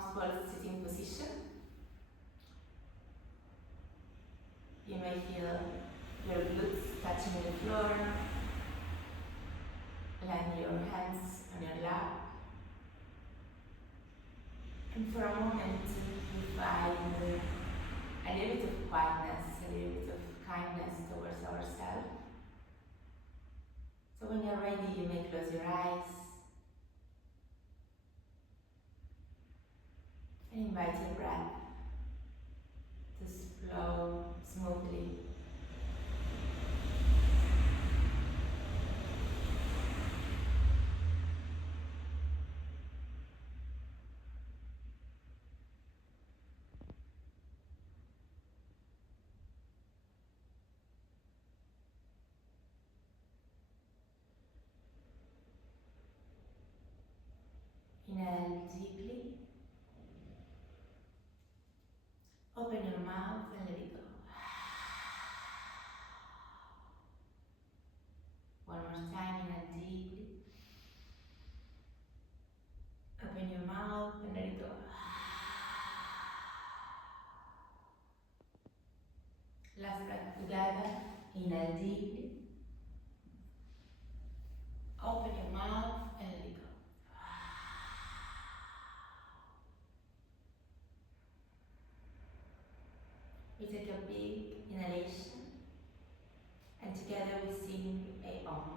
comfortable sitting position. You may feel your glutes touching the floor. Land your hands on your lap. And for a moment, we find a little bit of quietness, a little bit of kindness towards ourselves. So when you're ready, you may close your eyes and invite your breath to flow smoothly. Inhale deeply. Open your mouth and let it go. One more time, inhale deeply. Open your mouth and let it go. Last breath together. Inhale deeply. Open your mouth and let it go. We take a big inhalation and together we sing a Om.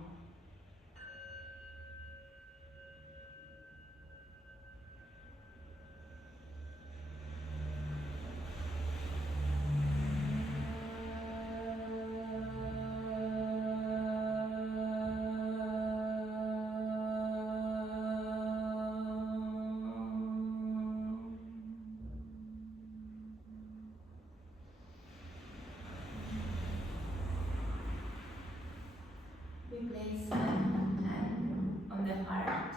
We place one hand on the heart,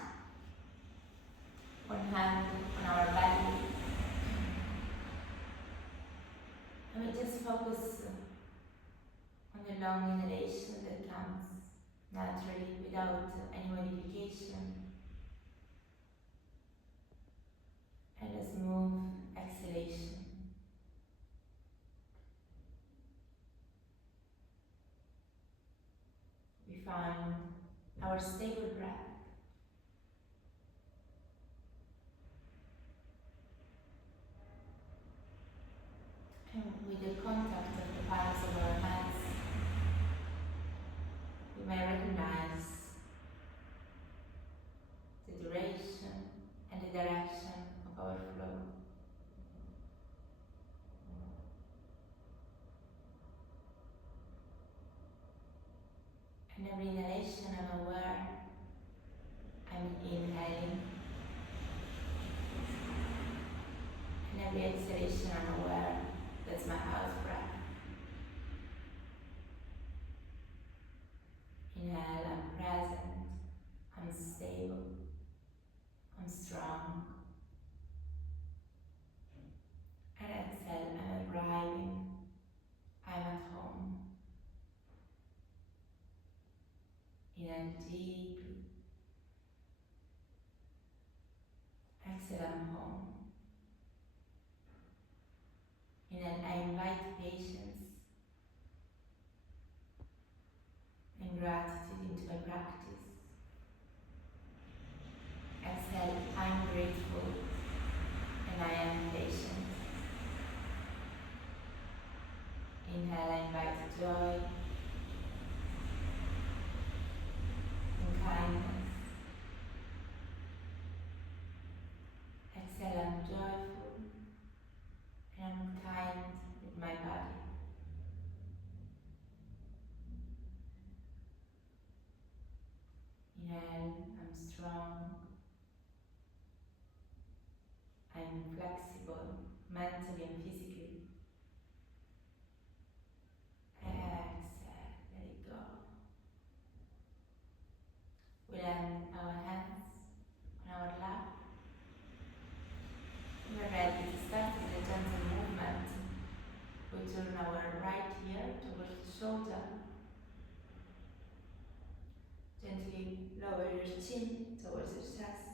one hand on our belly, and we just focus on the long inhalation that comes naturally without any modification, and a smooth exhalation. We find our stable breath. And with the contact of the palms of our hands, we may recognize the duration and the direction of our flow. And every inhalation I'm aware I'm inhaling. And every exhalation I'm aware that's my out breath. Inhale, I'm present, I'm stable, I'm strong. And exhale, I'm arriving, I'm at home. Inhale deeply. Exhale, I'm home. Inhale, I invite patience and gratitude into my practice. Exhale, I'm grateful and I am patient. Inhale, I invite joy and kindness. Exhale, I'm joyful and I'm kind with my body. Inhale, I'm strong. I'm flexible, mentally and physically. Exhale, let it go. We land our hands on our lap. We are ready to start with a gentle movement. We turn our right ear towards the shoulder. Gently lower your chin towards your chest.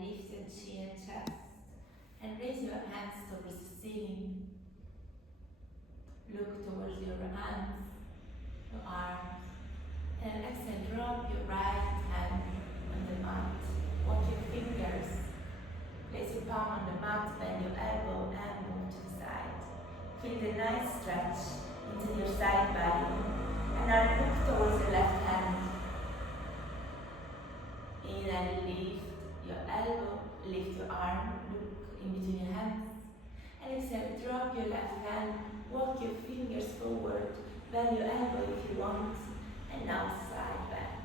lift your chin and chest. And raise your hands towards the ceiling. Look towards your hands, your arms. And exhale, drop your right hand on the mat. Walk your fingers. Place your palm on the mat, bend your elbow and move to the side. Feel the nice stretch into your side body. And now look towards the left hand. Inhale, lift your elbow, lift your arm, look in between your hands. And exhale, drop your left hand, walk your fingers forward, bend your elbow if you want, and now side bend.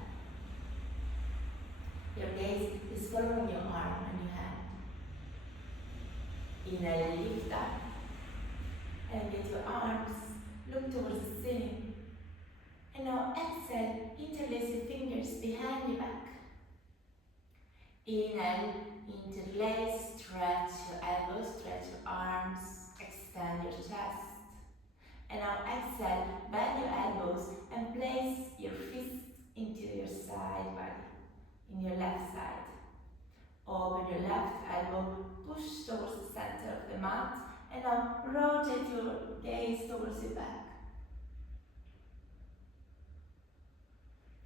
Your gaze is following your arm and your hand. Inhale, lift up, and get your arms, look towards the ceiling. And now exhale, interlace your fingers behind your back. Inhale, interlace, stretch your elbows, stretch your arms, extend your chest. And now exhale, bend your elbows and place your fist into your side body, in your left side. Open your left elbow, push towards the center of the mat, and now rotate your gaze towards your back.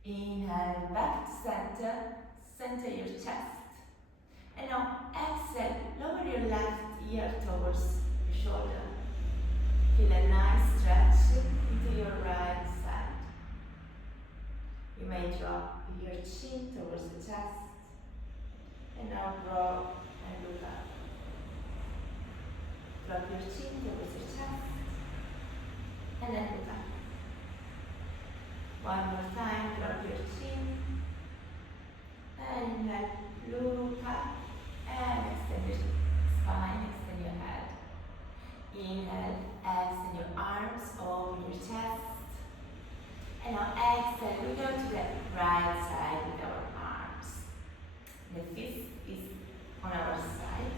Inhale, back to center, center your chest. And now exhale, lower your left ear towards your shoulder. Feel a nice stretch into your right side. You may drop your chin towards the chest. And now drop and look up. Drop your chin towards your chest. And then look up. One more time, drop your chin. And then look up. And extend your spine, extend your head. Inhale, extend your arms, open your chest. And now exhale, we go to the right side with our arms. The fist is on our side.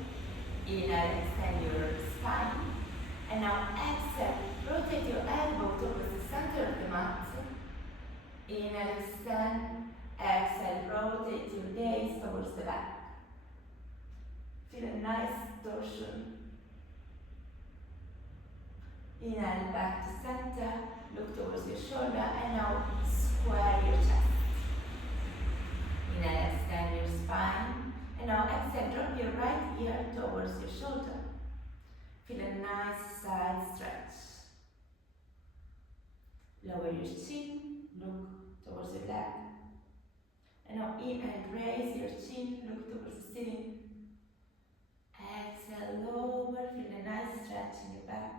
Inhale, extend your spine. And now exhale, rotate your elbow towards the center of the mat. Inhale, extend. Exhale, rotate your gaze towards the back. Feel a nice torsion. Inhale, back to center, look towards your shoulder, and now square your chest. Inhale, extend your spine, and now exhale, drop your right ear towards your shoulder. Feel a nice side stretch. Lower your chin, look towards your leg. And now inhale, raise your chin, look towards the ceiling. Exhale, lower, feel a nice stretch in your back.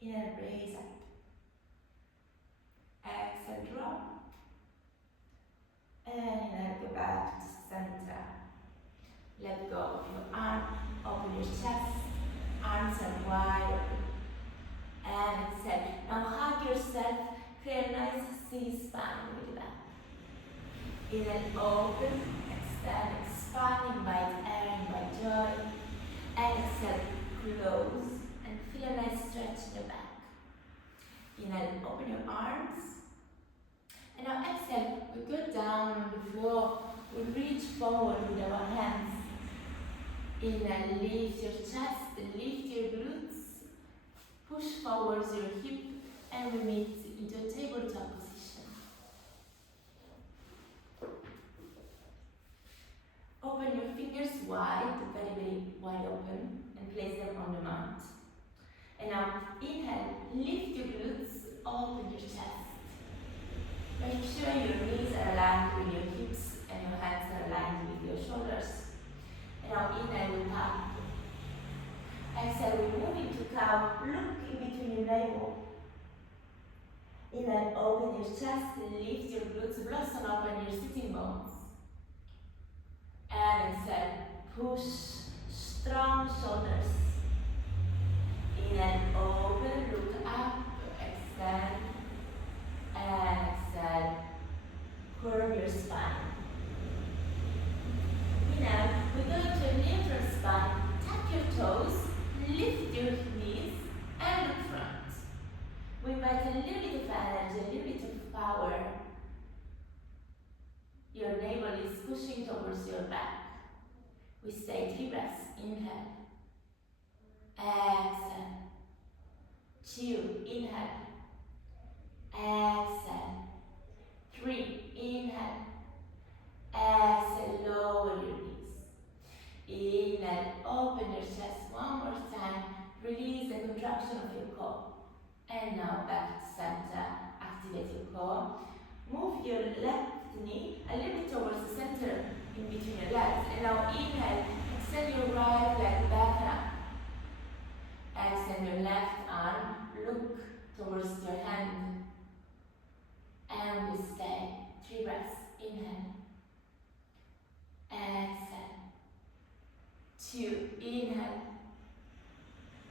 Inhale, raise up. Exhale, drop. And inhale, go back to center. Let go of your arm, open your chest, arms are wide open. And exhale. Now hug yourself, create a nice C-spine with your back. Inhale, open, extend, expand, invite air, invite joy. And exhale, close, and feel a nice stretch in the back. Inhale, open your arms. And now exhale, we go down on the floor, we reach forward with our hands. Inhale, lift your chest, lift your glutes, push forwards your hip, and we meet into a tabletop position. Open your fingers wide, very wide open, and place them on the mat. And now inhale, lift your glutes, open your chest. Make sure your knees are aligned with your hips and your hands are aligned with your shoulders. And now inhale, we tap. Exhale, we move into cow. Look in between your navel. Inhale, open your chest, lift your glutes, blossom up on your sitting bones. And exhale, push, strong shoulders. Inhale, open, look up, extend. And exhale, curve your spine. Inhale, we go into a neutral spine. Tap your toes, lift your knees, and look front. We invite a little bit of energy, a little bit of power. Your navel is pushing towards your back. We stay 3 breaths. Inhale. Exhale. 2. Inhale. Exhale. 3. Inhale. Exhale. Lower your knees. Inhale. Open your chest one more time. Release the contraction of your core. And now back to center. Activate your core. Move your left knee a little bit towards the center in between your legs. And now inhale. Extend your right leg back and up. Extend your left arm. Look towards your hand. And we stay. 3 breaths. Inhale. Exhale. 2. Inhale.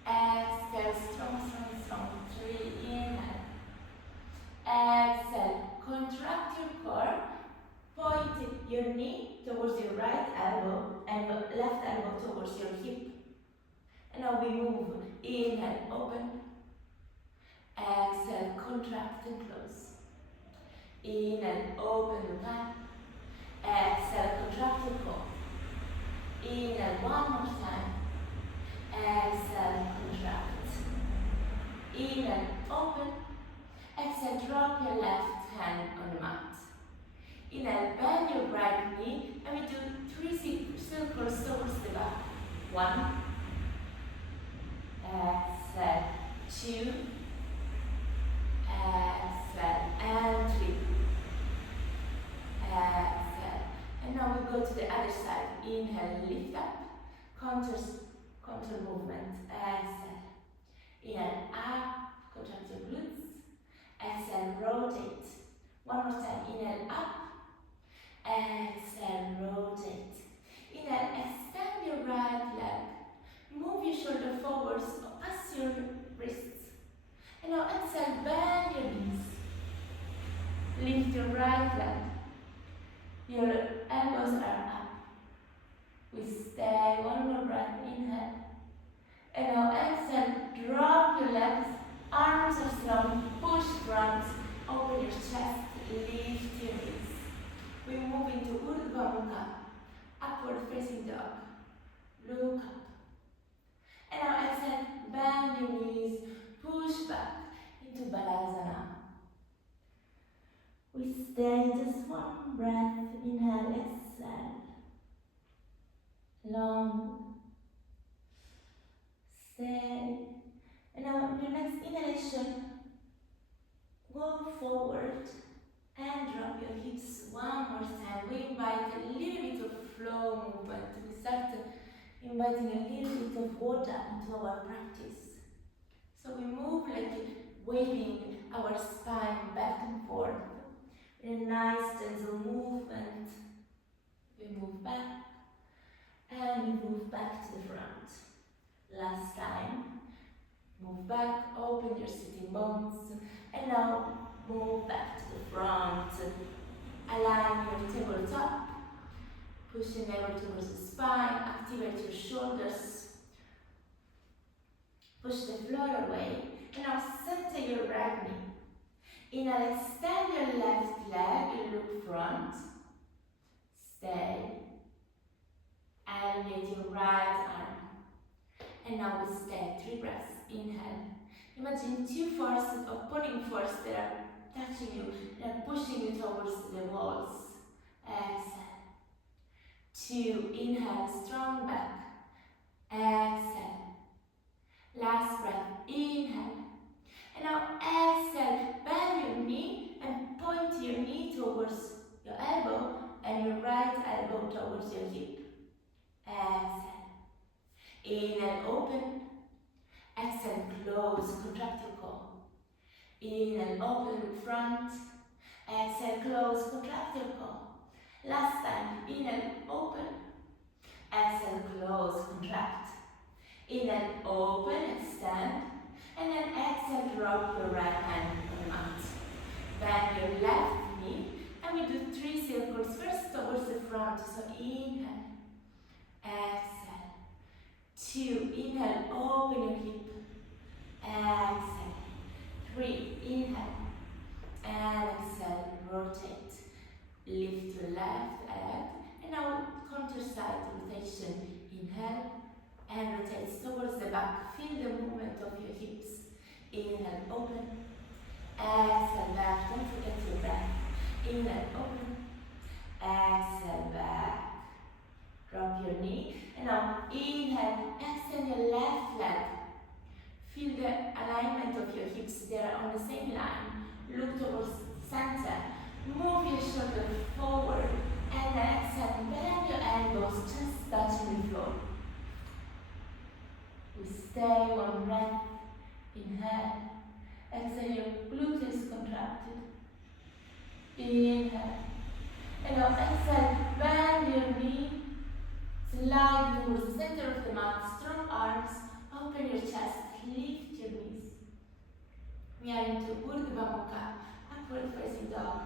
Exhale. Strong, strong, strong. 3. Inhale. Exhale. Contract your core. Point your knee towards your right elbow and your left elbow towards your hip. And now we move. Inhale, open. Exhale, contract and close. Inhale, open your back. Exhale, contract your core. Inhale, one more time. Exhale, contract. Inhale, open. Exhale, drop your left hand on the mat. Inhale, bend your right knee and we do 3 circles towards the back. 1. Exhale. 2. Exhale. And 3. Exhale. And now we go to the other side. Inhale, lift up. Contour movement. Exhale. Inhale, up. Contract your glutes. Exhale, rotate. One more time. Inhale, up. Exhale, rotate. Inhale, extend your right leg. Move your shoulder forwards, pass your wrists. And now exhale, bend your knees. Lift your right leg. Your elbows are up. We stay. One more breath. Inhale. And now exhale, drop your legs. Arms are strong. Push front. Open your chest. Lift your knees. We move into Urdhva Mukha, upward facing dog. Look up. And now exhale, bend your knees, push back into Balasana. We stay just one breath. Inhale, exhale. Long. Stay. And now in your next inhalation, go forward. And drop your hips one more time. We invite a little bit of flow movement. We start inviting a little bit of water into our practice. So we move like waving our spine back and forth. In a nice gentle movement. We move back and we move back to the front. Last time. Move back, open your sitting bones. And now move back to the front. Align your tabletop. Push your navel towards the spine. Activate your shoulders. Push the floor away. And now center your right knee. Inhale, extend your left leg. Look front. Stay. Elevate your right arm. And now we stay. 3 breaths. Inhale. Imagine 2 forces, opposing forces that are touching you, that are pushing you towards the walls. Exhale. 2. Inhale, strong back. Exhale. Last breath. Inhale. And now exhale. Bend your knee and point your knee towards your elbow and your right elbow towards your hip. Exhale. Inhale, open. Exhale, close, contract your core. Inhale, open, look front. Exhale, close, contract your core. Last time, inhale, open. Exhale, close, contract. Inhale, open, extend. And then exhale, drop your right hand on the mat. Bend your left knee. And we do 3 circles, first towards the front. So inhale. Exhale. 2. Inhale, open your hip. Exhale. 3. Inhale. And exhale, rotate. Lift your left leg. And now counter side rotation. Inhale and rotate towards the back. Feel the movement of your hips. Inhale, open. Exhale, back. Don't forget your breath. Inhale, open. Exhale, back. Drop your knee. And now inhale, extend your left leg. Feel the alignment of your hips. They are on the same line. Look towards the center. Move your shoulder forward. And exhale, bend your elbows, just touching the floor. We stay one breath. Inhale. Exhale, your glutes contracted. Inhale. And now exhale, bend your knee. Slide towards the center of the mat. Strong arms. Open your chest. Lift your knees. We are into Urdhva Mukha, upward facing dog.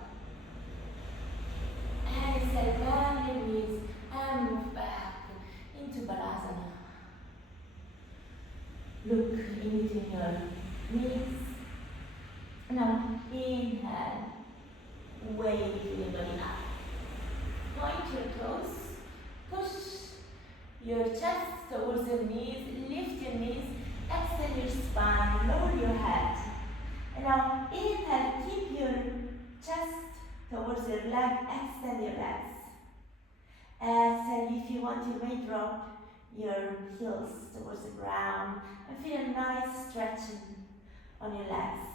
And exhale, bend your knees and move back into Balasana. Look in between your knees. Now inhale, wave your body up. Point your toes, push your chest towards your knees, lift your knees, extend your spine, lower your head. And now inhale, keep your chest towards your leg, extend your legs. Exhale, if you want, you may drop your heels towards the ground and feel a nice stretching on your legs.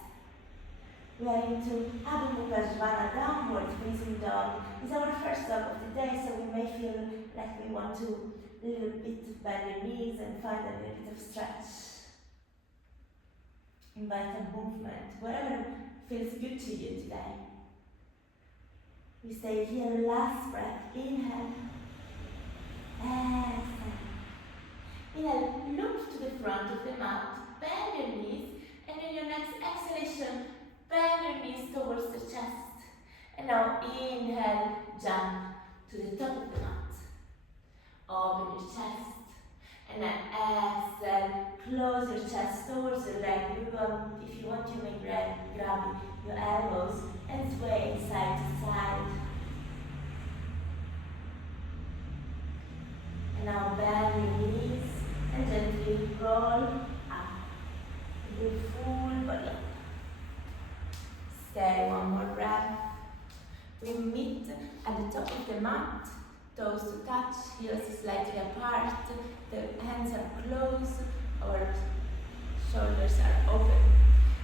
We are into Adho Mukha Svanasana, downward facing dog. It's our first dog of the day, so we may feel like we want to a little bit bend your knees and find a little bit of stretch. Invite a movement, whatever feels good to you today. We stay here, last breath, inhale, exhale. Inhale, look to the front of the mat, bend your knees, and in your next exhalation, bend your knees towards the chest. And now inhale, jump to the top of the mat. Open your chest. And then exhale, close your chest towards your leg. If you want, you may grab your elbows and sway side to side. And now bend your knees and gently roll up. Do full body up. Stay one more breath. We meet at the top of the mat. Toes to touch, heels slightly apart, the hands are closed, our shoulders are open.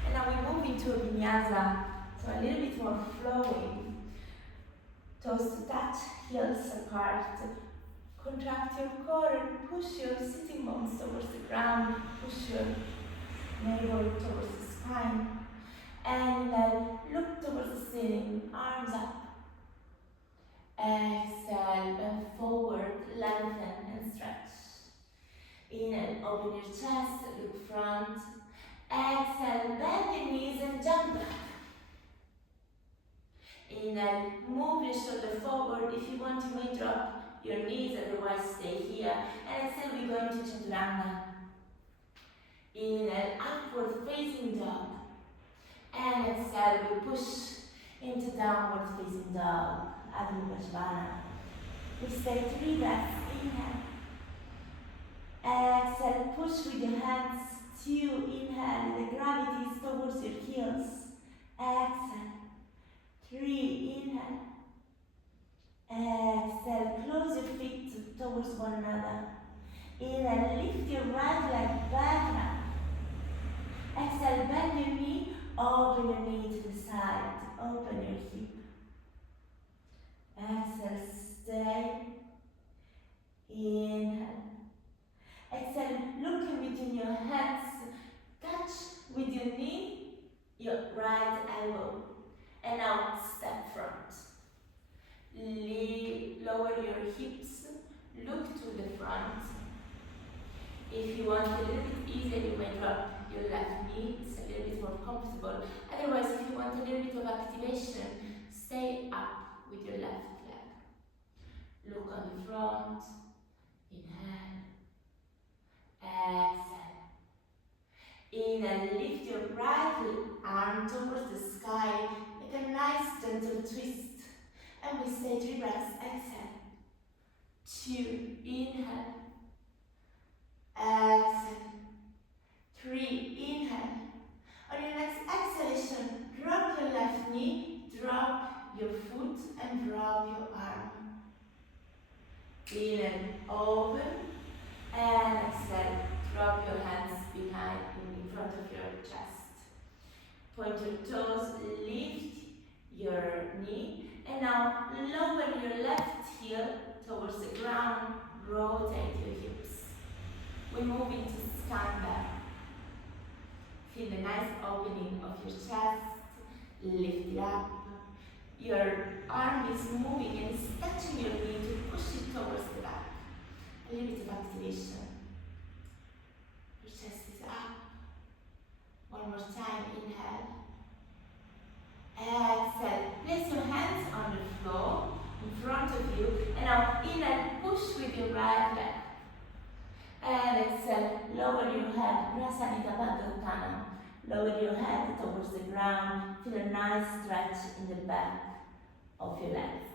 And now we move into a Vinyāsa, so a little bit more flowing. Toes to touch, heels apart. Contract your core and push your sitting bones towards the ground, push your navel towards the spine. And then look towards the ceiling, arms up. Exhale, bend forward, lengthen and stretch. Inhale, open your chest, look front. Exhale, bend your knees and jump back. Inhale, move your shoulder forward. If you want, you may drop your knees, otherwise stay here. And exhale, we go into Chaturanga. Inhale, upward facing dog. And exhale, we push into downward facing dog. Adho Mukha Svanasana. We stay 3 breaths. Inhale. Exhale, push with your hands. 2, inhale, the gravity is towards your heels. Exhale. 3, inhale. Exhale, close your feet towards one another. Inhale, lift your right leg back up. Exhale, bend your knee, open your knee to the side, open your hip. Exhale, stay. Inhale. Exhale, look in between your hands. Touch with your knee, your right elbow. And now step front. Lower your hips. Look to the front. If you want a little bit easier, you may drop your left knee. It's a little bit more comfortable. Otherwise, if you want a little bit of activation, stay up with your left leg. Look on the front. Inhale. Exhale. Inhale, lift your right arm towards the sky. Make a nice gentle twist. And we stay 3 breaths. Exhale. 2, inhale. Inhale, open. And exhale, drop your hands behind in front of your chest. Point your toes, lift your knee. And now lower your left heel towards the ground. Rotate your hips. We move into stand-up. Feel the nice opening of your chest. Lift it up. Your arm is moving and is touching your knee to push it towards the back. A little bit of activation. Your chest is up. One more time, inhale. Exhale. Place your hands on the floor in front of you. And now inhale, push with your right leg. And exhale, lower your head. Prasarita Padottanam. Lower your head towards the ground. Feel a nice stretch in the back of your legs.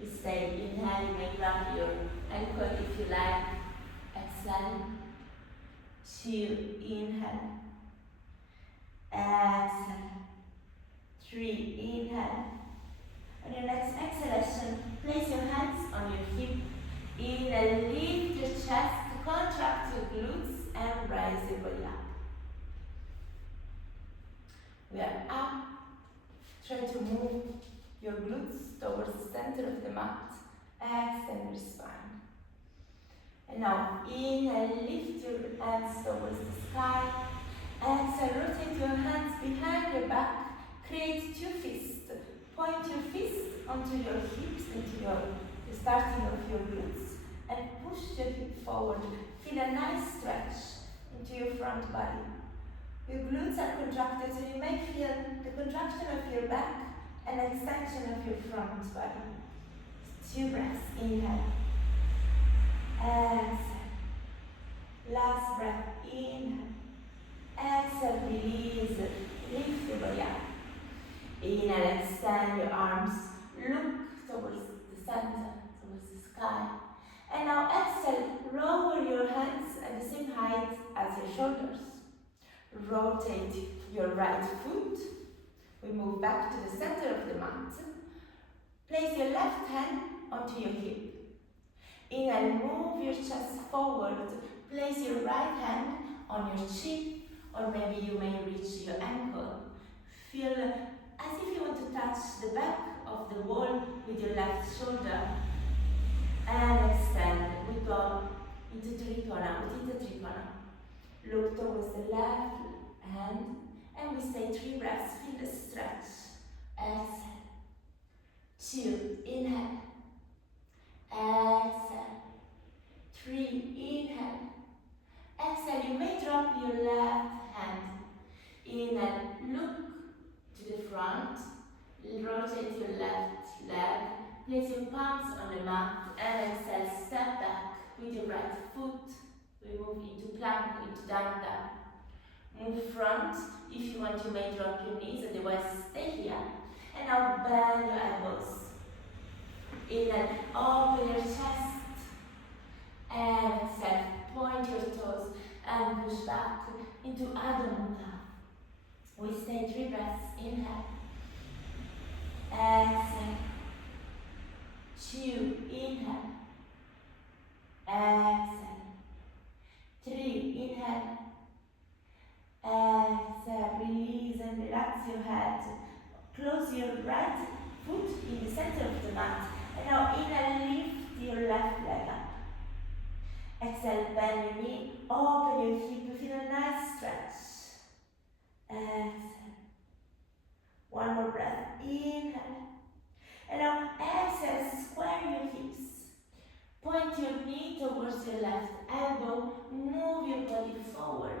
We stay. Inhale, you may grab your ankle if you like. Exhale. 2, inhale. Exhale. 3, inhale. On your next exhalation, place your hands on your hip. Inhale, lift your chest, contract your glutes, and rise your body up. We are up. Try to move your glutes towards the center of the mat. Extend your spine. And now inhale, lift your hands towards the sky. Exhale, rotate your hands behind your back. Create 2 fists. Point your fists onto your hips, into the starting of your glutes. And push your hip forward. Feel a nice stretch into your front body. Your glutes are contracted, so you may feel the contraction of your back and extension of your front body. 2 breaths. Inhale. Exhale. Last breath. Inhale. Exhale. Release. Lift your body up. Inhale. Extend your arms. Look towards the center, towards the sky. And now exhale. Lower your hands at the same height as your shoulders. Rotate your right foot. We move back to the center of the mat. Place your left hand onto your hip. Inhale, move your chest forward. Place your right hand on your chin, or maybe you may reach your ankle. Feel as if you want to touch the back of the wall with your left shoulder. And extend. We go into Trikona, Uttita Trikona. Look towards the left hand, and we stay 3 breaths. Feel the stretch. Exhale. 2, inhale. Exhale. 3, inhale. Exhale, you may drop your left hand. Inhale, look to the front. Rotate your left leg. Place your palms on the mat, and exhale, step back with your right foot. We move into plank, into danda. Move front. If you want, you may drop your knees, otherwise stay here. And now bend your elbows. Inhale, open your chest. And exhale, point your toes and push back into Adho Mukha. We stay 3 breaths. Inhale. Exhale. 2, inhale. Exhale. 3, inhale. Exhale, release and relax your head. Close your right foot in the center of the mat. And now inhale, lift your left leg up. Exhale, bend your knee, open your hip, feel a nice stretch. Exhale. 1 more breath. Inhale. And now exhale, square your hips. Point your knee towards your left elbow, move your body forward.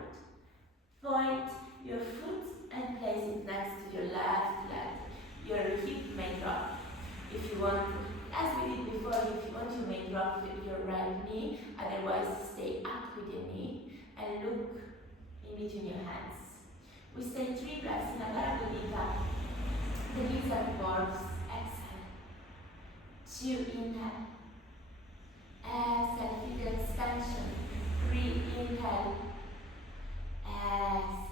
Point your foot and place it next to your left leg. Your hip may drop. If you want, as we did before, if you want, you may drop your right knee, otherwise stay up with your knee and look in between your hands. We stay 3 breaths in Agara Mudita. The knees are boards. Exhale. 2, inhale. Exhale, feel the expansion. 3, inhale. Exhale.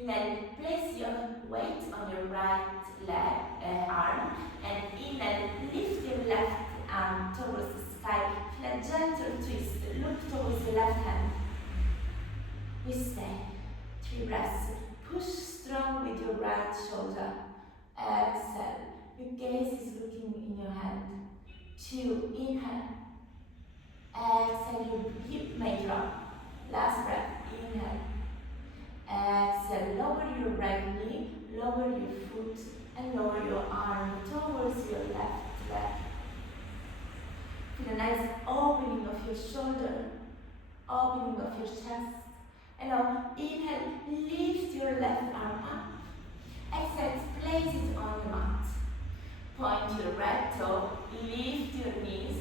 Inhale, place your weight on your right leg, arm, and inhale, lift your left arm towards the 2, inhale. Exhale, your hip may drop. Last breath, inhale. Exhale, lower your right knee, lower your foot, and lower your arm towards your left leg. Feel a nice opening of your shoulder, opening of your chest. And now inhale, lift your left arm up. Exhale, place it on the mat. Point your right toe, lift your knees,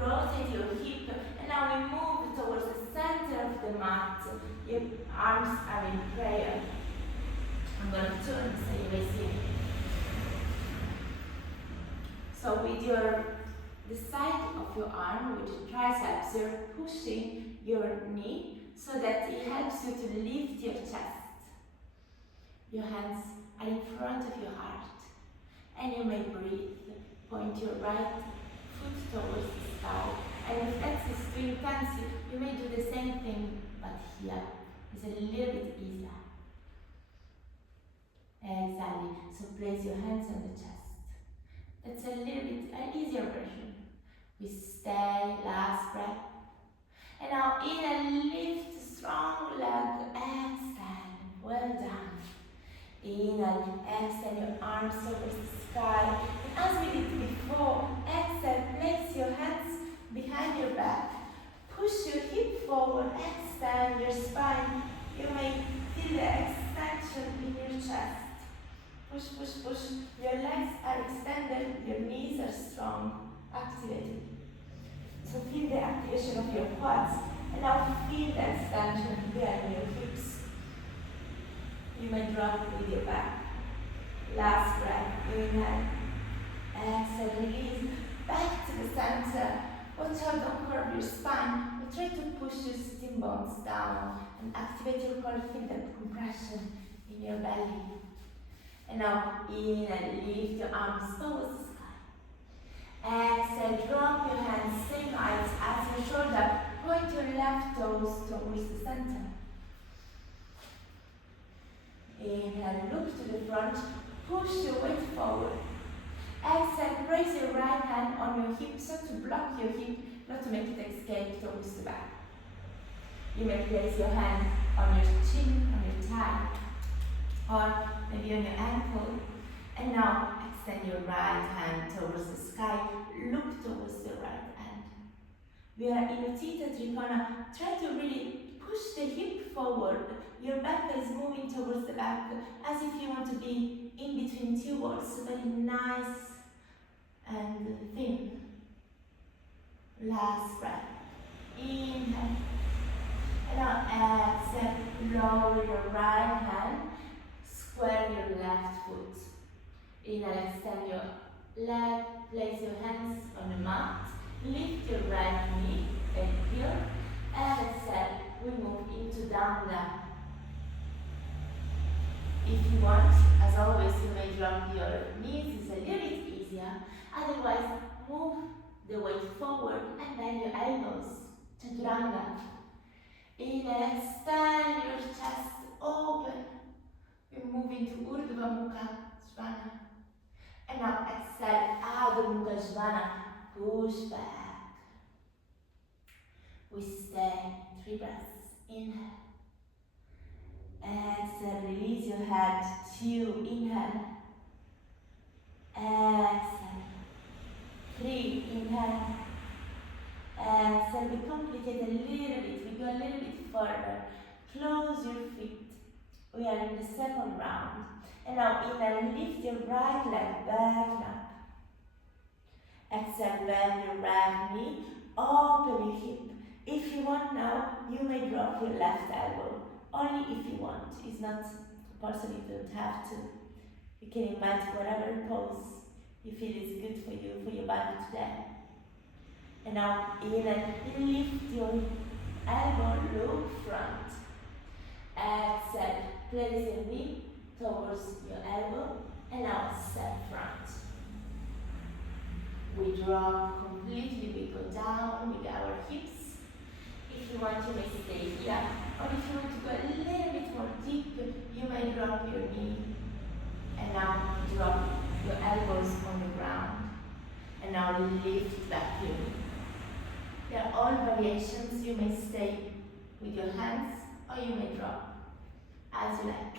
rotate your hip, and now we move towards the center of the mat. Your arms are in prayer. I'm going to turn so you may see. So with the side of your arm, with the triceps, you're pushing your knee so that it helps you to lift your chest. Your hands are in front of your heart. And you may breathe. Point your right foot towards the sky. And if that is too intense, you may do the same thing, but here is a little bit easier. Exactly. So place your hands on the chest. That's a little bit an easier version. We stay, last breath. And now inhale, lift strong leg, exhale, well done. Inhale, extend your arms towards the sky. And as we did before, exhale, place your hands behind your back. Push your hip forward, extend your spine. You may feel the extension in your chest. Push, push, push. Your legs are extended, your knees are strong, activated. So feel the activation of your quads. And now feel the extension behind your hips. You may drop with your back. Last breath, inhale. Exhale, release. Back to the center. Watch out, don't curve your spine, but try to push your sitting bones down and activate your core. Feel that compression in your belly. And now inhale, lift your arms towards the sky. Exhale, drop your hands same height as your shoulder. Point your left toes towards the center. Inhale, look to the front, push your weight forward. Exhale, place your right hand on your hip so to block your hip, not to make it escape towards the back. You may place your hand on your chin, on your thigh, or maybe on your ankle. And now extend your right hand towards the sky, look towards the right hand. We are in Utthita Trikonā. Try to really push the hip forward. Your back is moving towards the back as if you want to be in between two walls, so very nice and thin. Last breath. Inhale. And now exhale. Lower your right hand. Square your left foot. Inhale, extend your leg. Place your hands on the mat. Lift your right knee. Very here. And exhale. We move into down dog. If you want, as always, you may drop your knees, it's a little bit easier. Otherwise, move the weight forward and bend your elbows. Chaturanga. Inhale, extend your chest open. We move into Urdhva Mukha Svana. And now exhale, Adho Mukha Svana. Push back. We stay 3 breaths. Inhale. Exhale, release your head. 2, inhale. Exhale. 3, inhale. Exhale, we complicate a little bit. We go a little bit further. Close your feet. We are in the second round. And now inhale, lift your right leg back up. Exhale, bend your right knee. Open your hip. If you want now, you may drop your left elbow. Only if you want. It's not compulsory, you don't have to. You can invite whatever pose you feel is good for you, for your body today. And now inhale, lift your elbow, look front. Exhale, place your knee towards your elbow, and now step front. We drop completely, we go down with our hips. If you want, you may stay here, or if you want to go a little bit more deep, you may drop your knee, and now drop your elbows on the ground. And And now lift back your knee. They are all variations. You may stay with your hands or you may drop as you like.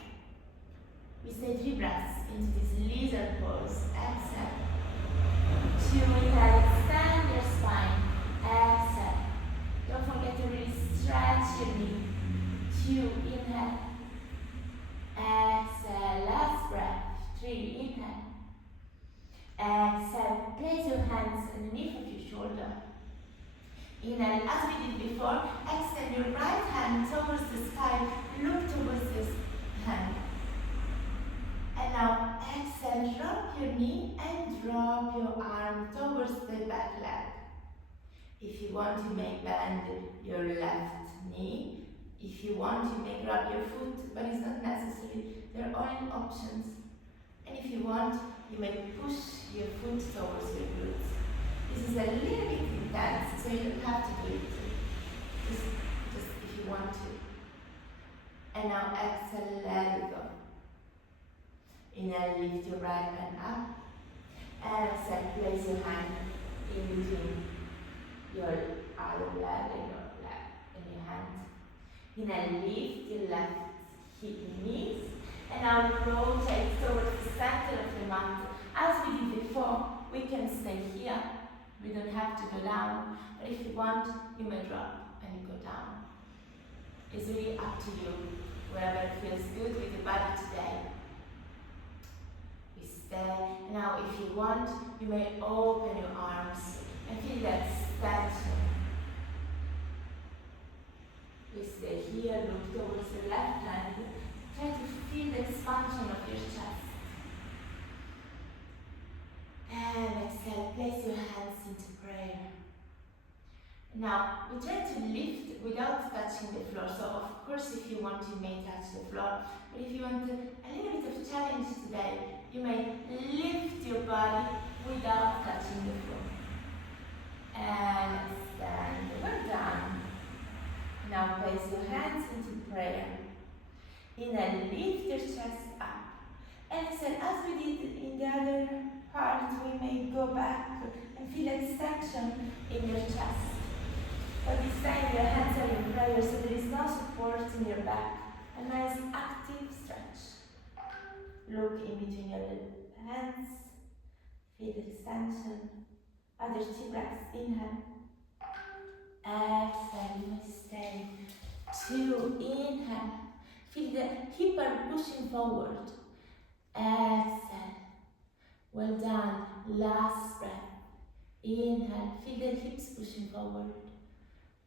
We stay 3 breaths into this lizard pose. Exhale. 2, inhale, extend your spine. Exhale. Don't forget to really stretch your knee. 2, inhale. Exhale, last breath. 3, inhale. Exhale, place your hands underneath of your shoulder. Inhale, as we did before, extend your right hand towards the sky, look towards this hand. And now exhale, drop your knee and drop your arm towards the back leg. If you want, you may bend your left knee. If you want, you may grab your foot, but it's not necessary. There are only options. And if you want, you may push your foot towards your glutes. This is a little bit intense, so you don't have to do it. Just if you want to. And now exhale, let it go. Inhale, lift your right hand up. And exhale, place your hand in between your other leg and your hand. Inhale, lift your left hip and knees. And now rotate towards the center of the mat. As we did before, we can stay here. We don't have to go down. But if you want, you may drop and you go down. It's really up to you, wherever it feels good with your body today. We stay. And now if you want, you may open your arms and feel that extension. We stay here, look towards the left hand. Try to feel the expansion of your chest. And exhale, place your hands into prayer. Now, we try to lift without touching the floor. So, of course, if you want, you may touch the floor. But if you want a little bit of challenge today, you may lift your body without touching the floor. And stand. We're done. Now, place your hands into prayer. Inhale, lift your chest up. Exhale, as we did in the other part, we may go back and feel extension in your chest. But this time your hands are in prayer, so there is no support in your back. A nice active stretch. Look in between your hands. Feel extension. Other 2 breaths. Inhale. Exhale, you may stay. 2, inhale. Feel the hip are pushing forward. Exhale. Well done. Last breath. Inhale. Feel the hips pushing forward.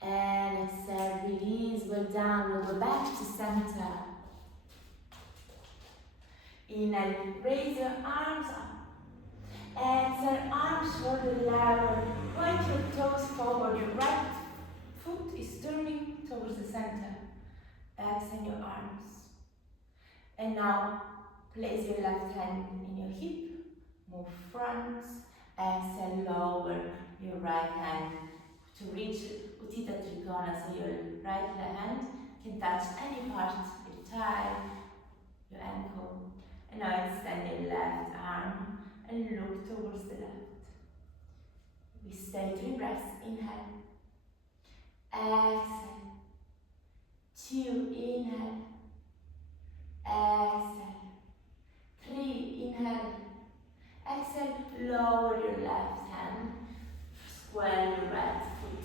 And exhale. Release. Well done. We'll go back to center. Inhale. Raise your arms up. Exhale. Arms shoulder level. Point your toes forward. Your right foot is turning towards the center. Extend your arms. And now place your left hand in your hip. Move front. Exhale, lower your right hand to reach Uttita Trikona. So your right hand can touch any part, your thigh, your ankle. And now extend your left arm and look towards the left. We stay 3 breaths. Inhale. Exhale. 2, inhale. Exhale. 3, inhale. Exhale, lower your left hand. Square your right foot.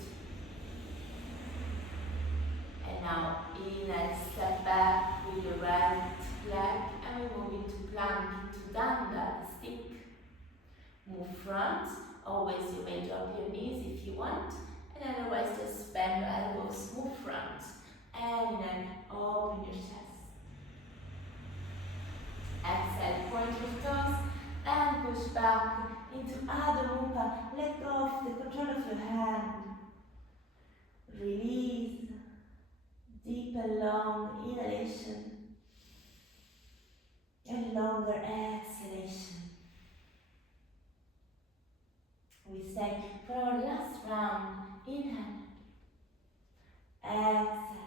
And now inhale, step back with your right leg and we move into plank, into danda, stick. Move front. Always you may drop your knees if you want. And otherwise just bend your elbows, move front. And then open your chest. Exhale, point your toes and push back into Adho Mukha. Let go of the control of your hand. Release. Deep and long inhalation. And longer exhalation. We stay for our last round. Inhale. Exhale.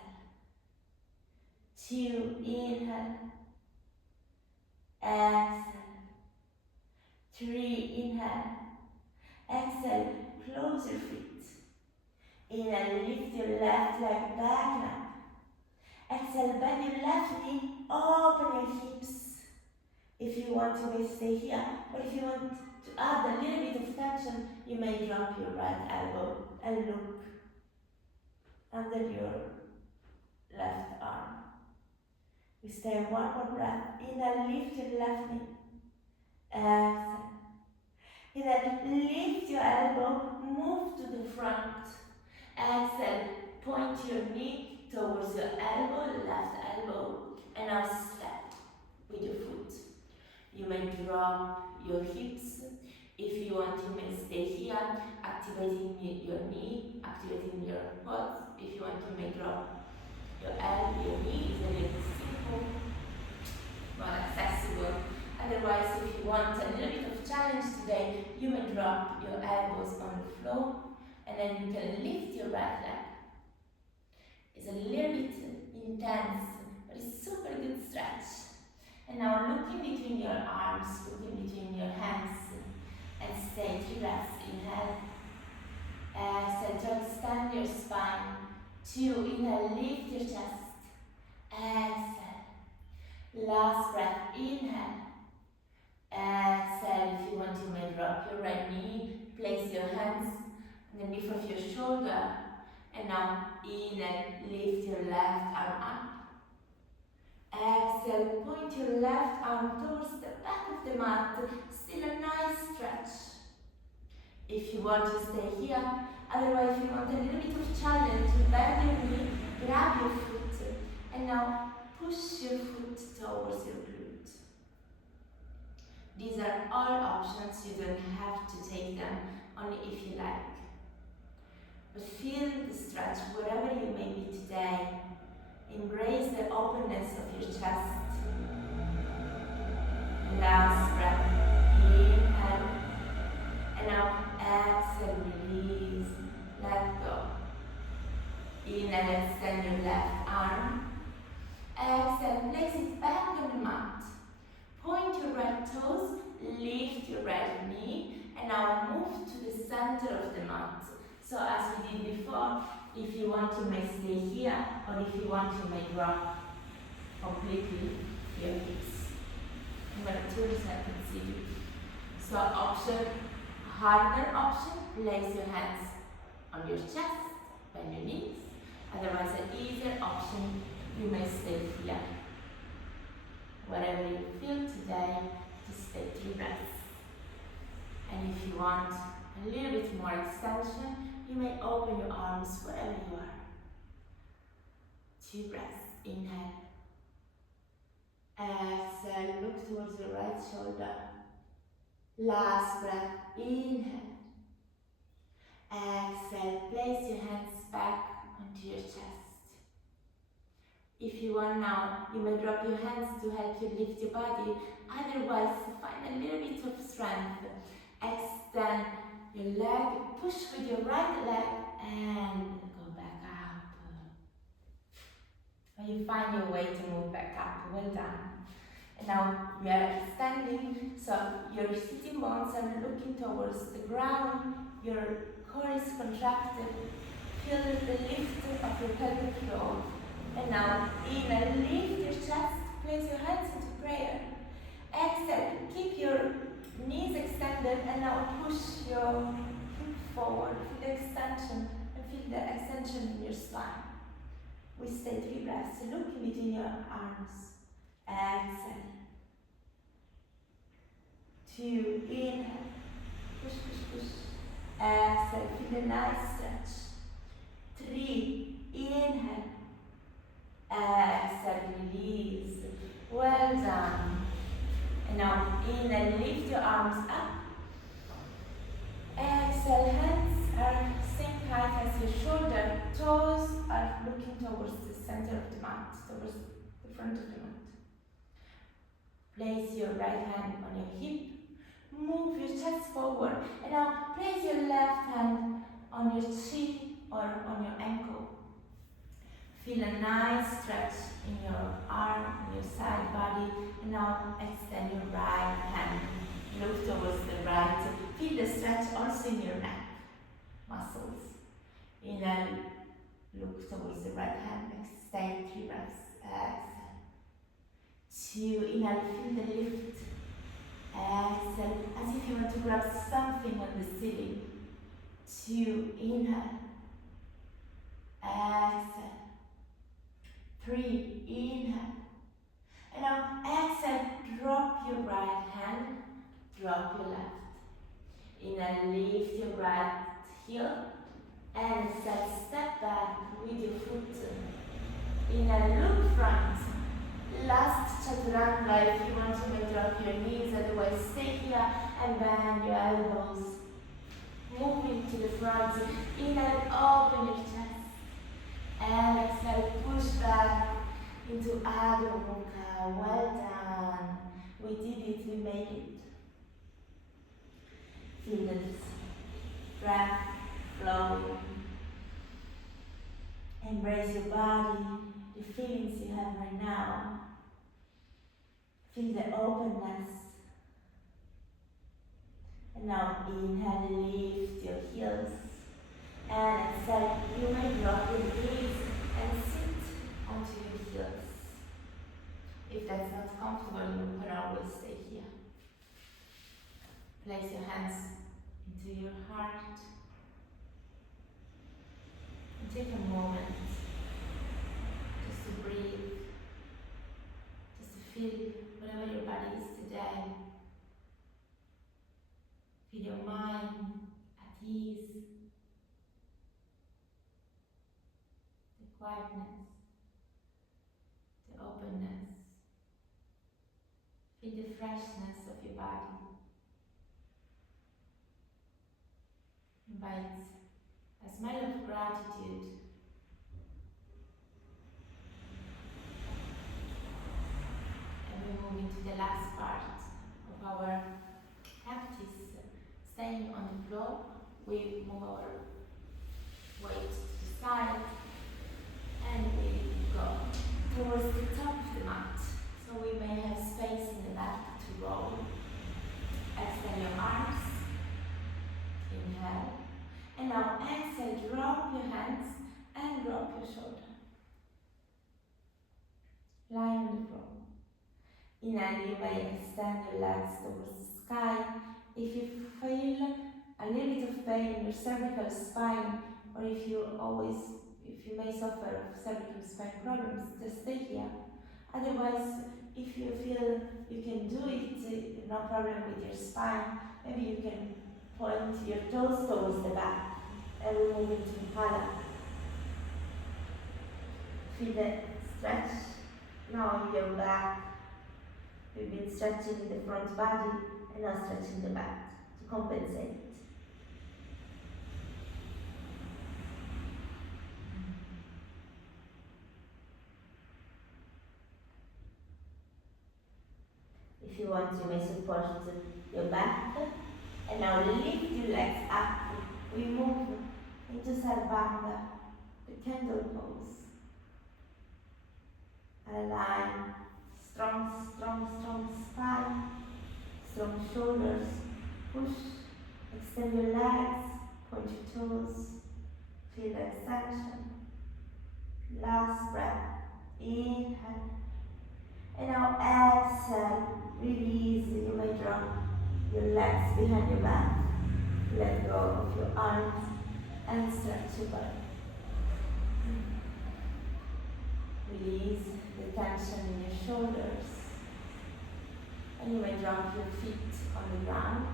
Inhale, lift your left leg back and up. Exhale, bend your left knee, open your hips. If you want, you may stay here, or if you want to add a little bit of tension, you may drop your right elbow and look under your left arm. We stay one more breath. Inhale, lift your left knee. Exhale. Inhale, lift your elbow, move to the front. Exhale, point your knee towards your elbow, left elbow, and now step with your foot. You may drop your hips. If you want, you may stay here, activating your knee, activating your quads. If you want, you may drop your elbow, your knee is a little simple, more accessible. Otherwise, if you want a little bit of challenge today, you may drop your elbows on the floor, and then you can lift your right leg. It's a little bit intense, but it's super good stretch. And now look in between your arms, look in between your hands, and stay 3 breaths. Inhale. Exhale, try to extend your spine. 2, inhale, lift your chest. Exhale. Last breath, inhale. Exhale, if you want, you may drop your right knee, place your hands underneath of your shoulder. And now, inhale, lift your left arm up. Exhale, point your left arm towards the back of the mat. Still a nice stretch. If you want to stay here, otherwise if you want a little bit of challenge, bend your knee, grab your foot, and now push your foot towards your glute. These are all options, you don't have to take them, only if you like. But feel the stretch wherever you may be today. Embrace the openness of your chest. Last breath. Inhale. And now exhale, release. Let go. Inhale, extend your left arm. Exhale, place it back on the mat. Point your right toes, lift your right knee, and now move to the center of the mat. So as we did before, if you want, you may stay here, or if you want, you may drop completely your hips. I'm going to tilt so I can see you. So option, harder option, place your hands on your chest, bend your knees. Otherwise, an easier option, you may stay here. Whatever you feel today, just take 3 breaths. And if you want a little bit more extension, you may open your arms wherever you are. 2 breaths. Inhale. Exhale. Look towards your right shoulder. Last breath. Inhale. Exhale. Place your hands back onto your chest. If you want now, you may drop your hands to help you lift your body. Otherwise, find a little bit of strength. Extend your leg, push with your right leg and go back up. When you find your way to move back up, well done. And now we are extending, so your sitting bones are looking towards the ground, your core is contracted, feel the lift of your pelvic floor. And now inhale, lift your chest, place your hands into prayer. Exhale, keep your knees extended, and now push your hip forward. Feel the extension and feel the extension in your spine. We stay 3 breaths. Look in between your arms. Exhale. 2, inhale. Push, push, push. Exhale. Feel a nice stretch. 3, inhale. Exhale, release. Well done. And now inhale, lift your arms up. Exhale, hands are same height as your shoulder. Toes are looking towards the center of the mat, towards the front of the mat. Place your right hand on your hip. Move your chest forward. And now place your left hand on your chin or on your ankle. Feel a nice stretch in your arm, in your side body, and now extend your right hand. Look towards the right. Feel the stretch also in your neck muscles. Inhale, look towards the right hand, stay 3 breaths. Exhale. 2, inhale, feel the lift. Exhale, as if you want to grab something on the ceiling. 2, inhale. Exhale. 3, inhale. And now exhale, drop your right hand, drop your left. Inhale, lift your right heel. And step back with your foot. Inhale, look front. Last chaturanga, if you want to may drop your knees, otherwise stay here and bend your elbows. Moving to the front. Inhale, open your chest. And exhale, push back into Adho Mukha. Well done. We did it, we made it. Feel this breath flowing. Embrace your body, the feelings you have right now. Feel the openness. And now inhale, lift your heels. And exhale, you may drop your knees and sit onto your heels. If that's not comfortable, you can always stay here. Place your hands into your heart. And take a moment just to breathe, just to feel whatever your body is today. Feel your mind at ease, the quietness, the openness. Feel the freshness of your body. Invite a smile of gratitude. And we move into the last part of our practice. Staying on the floor, we move our weight to the side and we go towards the top of the mat. So we may have space in the mat to roll. Extend your arms. Inhale. And now exhale, drop your hands and drop your shoulder. Lie on the floor. Inhale, you may extend your legs towards the sky. If you feel a little bit of pain in your cervical spine, or if you may suffer of cervical spine problems, just stay here. Otherwise, if you feel you can do it, no problem with your spine, maybe you can point your toes towards the back and we move into Hala. Feel the stretch. Now in your back. We've been stretching the front body and now stretching the back to compensate. If you want, you may support your back. And now lift your legs up. We move into Sarvanga, the candle pose. Align. Strong spine, strong shoulders. Push, extend your legs, point your toes. Feel the extension. Last breath. Inhale. And now exhale. Release. You may drop your legs behind your back. Let go of your arms and stretch your body. Release the tension in your shoulders. And you may drop your feet on the ground.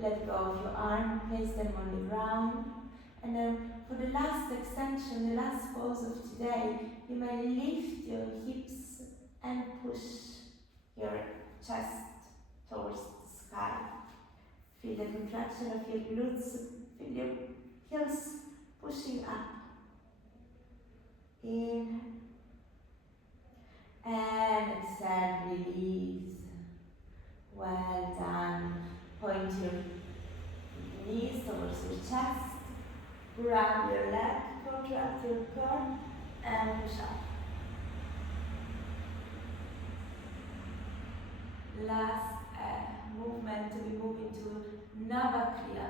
Let go of your arm, place them on the ground. And then for the last extension, the last pose of today, you may lift your hips and push your chest towards the sky. Feel the contraction of your glutes, feel your heels pushing up. Inhale. And exhale, release. Well done. Point your knees towards your chest. Grab your leg, contract your core, and push up. Last movement, we move into Navakriya.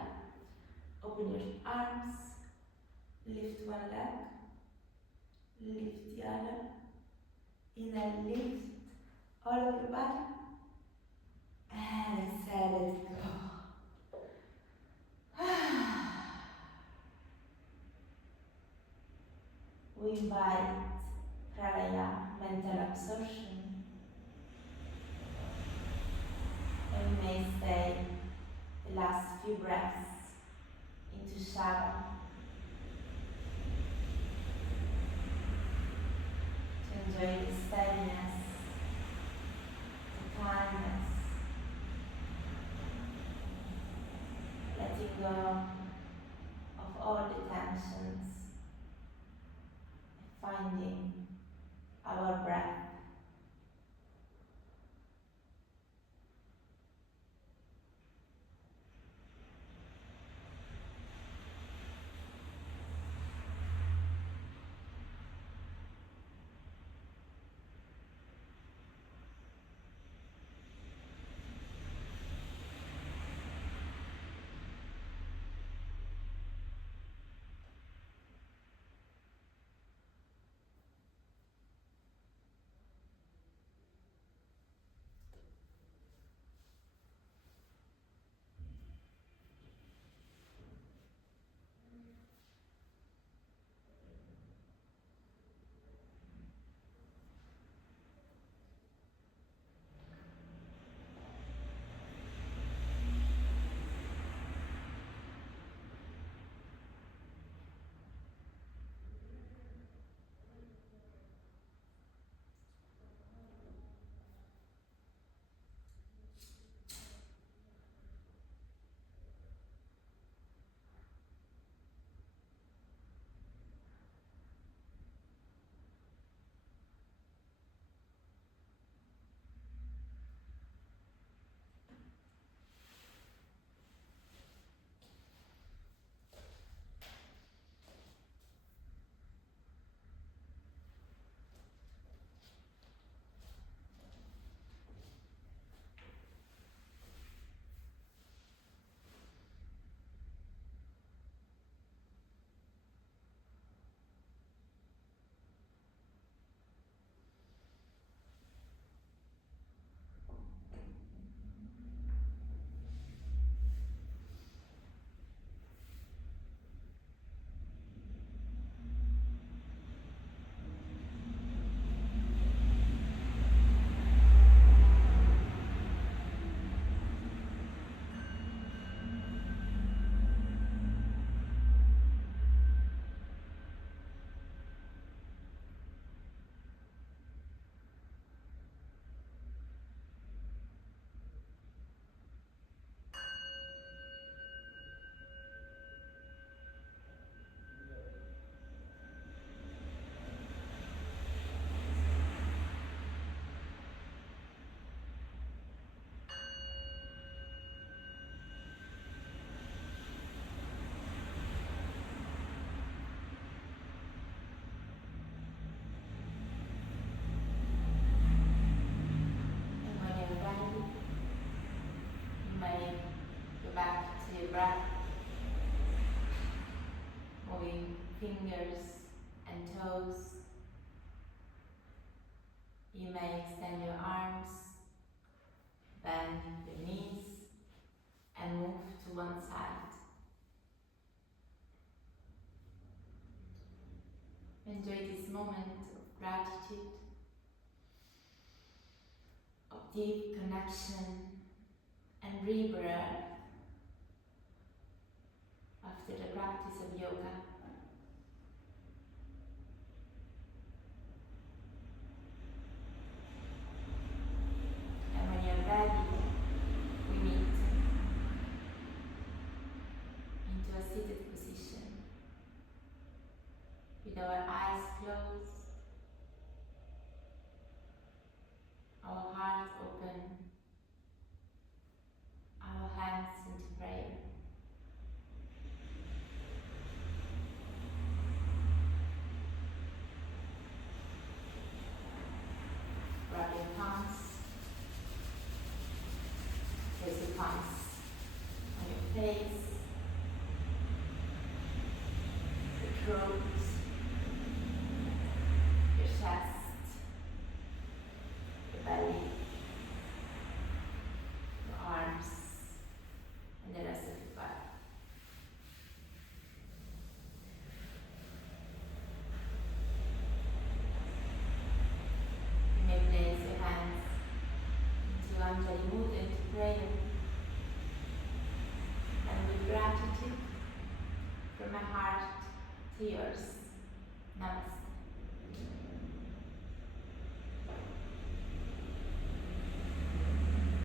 Open your arms, Lift one leg, lift the other, inhale, lift all of your body, and exhale, let it go. We invite pranaya, mental absorption, and we may stay the last few breaths into shadow to enjoy the steadiness, the kindness, letting go of all the tensions, finding our breath. Breath, moving fingers and toes. You may extend your arms, bend your knees, and move to one side. Enjoy this moment of gratitude, of deep connection and rebirth after the practice of yoga. And when you're ready, we meet into a seated position with our eyes closed, our heart open, our hands into prayer. Rub your palms, place your palms on your face, the throat, your chest, your belly, your arms, and the rest of your body. You may place your hands into Anjali Mudra, into prayer, and with gratitude from my heart to yours. Namaste.